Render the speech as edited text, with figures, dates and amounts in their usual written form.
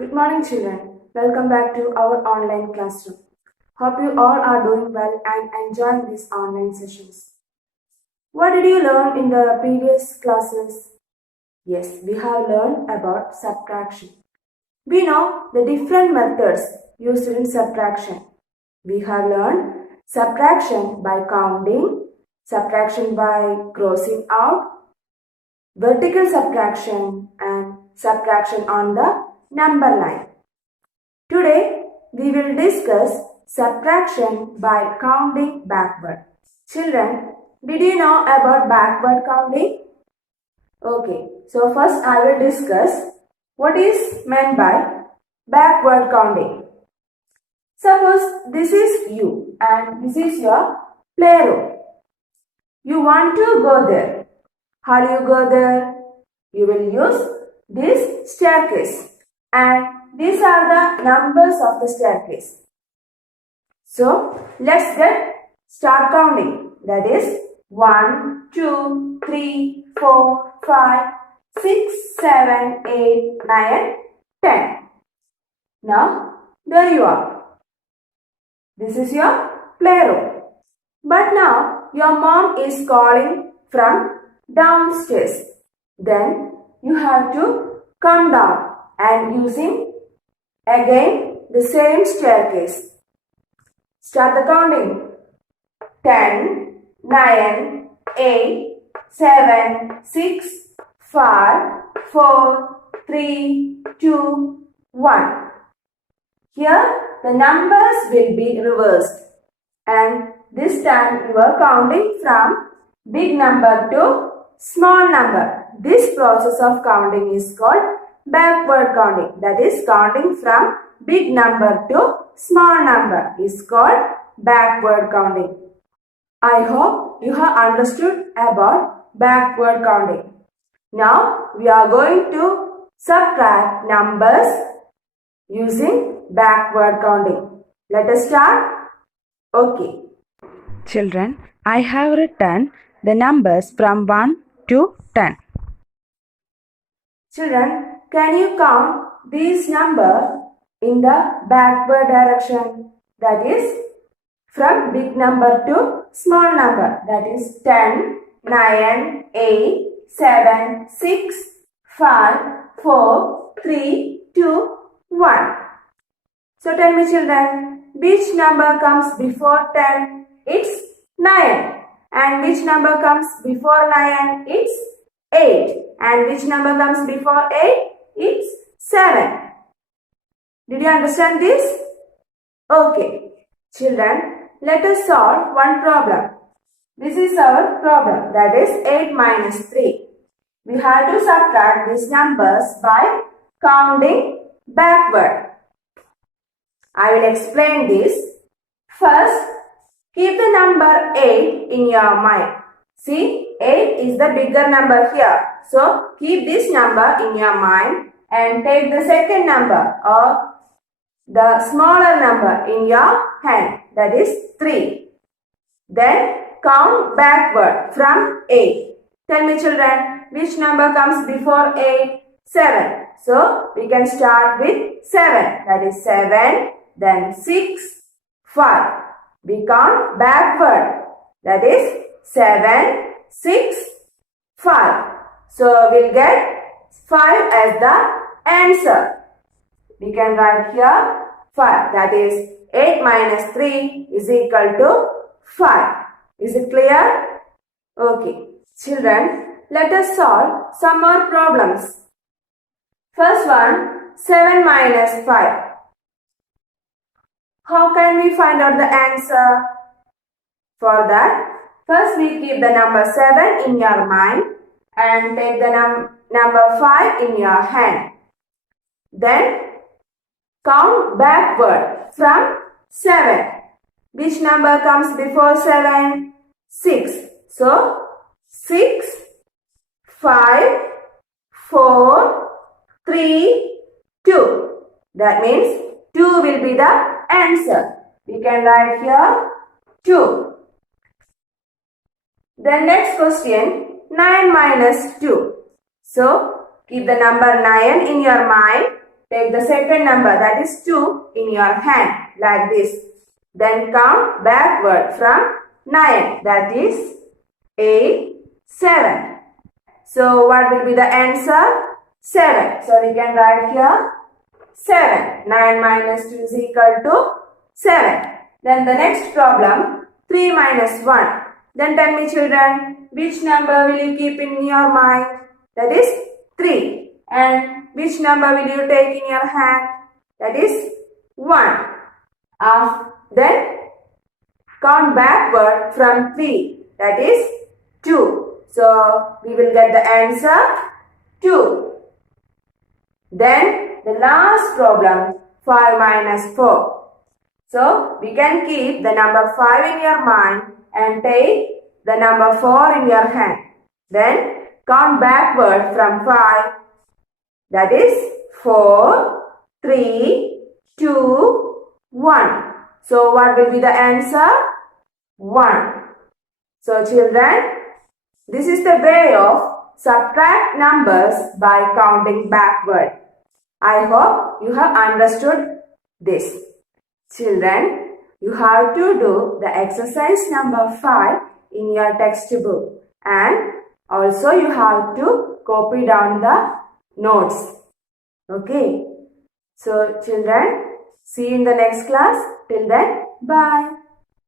Good morning, children. Welcome back to our online classroom. Hope you all are doing well and enjoying these online sessions. What did you learn in the previous classes? Yes, we have learned about subtraction. We know the different methods used in subtraction. We have learned subtraction by counting, subtraction by crossing out, vertical subtraction, and subtraction on the number line. Today we will discuss subtraction by counting backward. Children, did you know about backward counting? Okay, so first I will discuss what is meant by backward counting. Suppose this is you and this is your playroom. You want to go there. How do you go there? You will use this staircase, and these are the numbers of the staircase. So let's start counting. That is 1, 2, 3, 4, 5, 6, 7, 8, 9, 10. Now there you are. This is your playroom. But now your mom is calling from downstairs. Then you have to come down and using again the same staircase. Start the counting. 10, 9, 8, 7, 6, 5, 4, 3, 2, 1. Here the numbers will be reversed, and this time you are counting from big number to small number. This process of counting is called backward counting. That is, counting from big number to small number is called backward counting. I hope you have understood about backward counting. Now we are going to subtract numbers using backward counting. Let us start. Okay. Children, I have written the numbers from 1 to 10. Children, can you count these numbers in the backward direction? That is, from big number to small number. That is 10, 9, 8, 7, 6, 5, 4, 3, 2, 1. So tell me, children, which number comes before 10? It's 9. And which number comes before 9? It's 8. And which number comes before 8? It's 7. Did you understand this? Okay. Children, let us solve one problem. This is our problem. That is 8 minus 3. We have to subtract these numbers by counting backward. I will explain this. First, keep the number 8 in your mind. See, 8 is the bigger number here. So, keep this number in your mind and take the second number or the smaller number in your hand. That is 3. Then, count backward from 8. Tell me, children, which number comes before 8? 7. So, we can start with 7. That is 7. Then 6, 5. We count backward. That is 7, 6, 5. So we'll get 5 as the answer. We can write here 5. That is 8 minus 3 is equal to 5. Is it clear? Okay. Children, let us solve some more problems. First one, 7 minus 5. How can we find out the answer? For that, first we keep the number 7 in your mind and take the number 5 in your hand. Then count backward from 7. Which number comes before 7? 6. So 6, 5, 4, 3, 2. That means 2 will be the answer. We can write here 2. Then next question, 9 minus 2. So keep the number 9 in your mind take the second number, that is 2, in your hand like this. Then count backward from 9, that is 8, 7. So what will be the answer? 7. So we can write here 7. 9 minus 2 is equal to 7. Then the next problem, 3 minus 1. Then tell me children, which number will you keep in your mind? That is 3. And which number will you take in your hand? That is 1. Then count backward from 3. That is 2. So we will get the answer 2. Then the last problem, 5 minus 4. So we can keep the number 5 in your mind and take the number 4 in your hand. Then count backward from 5. That is 4, 3, 2, 1. So what will be the answer? 1. So children, this is the way of subtract numbers by counting backward. I hope you have understood this. Children, you have to do the exercise number 5 in your textbook, and also you have to copy down the notes. Okay. So children, see you in the next class. Till then, bye.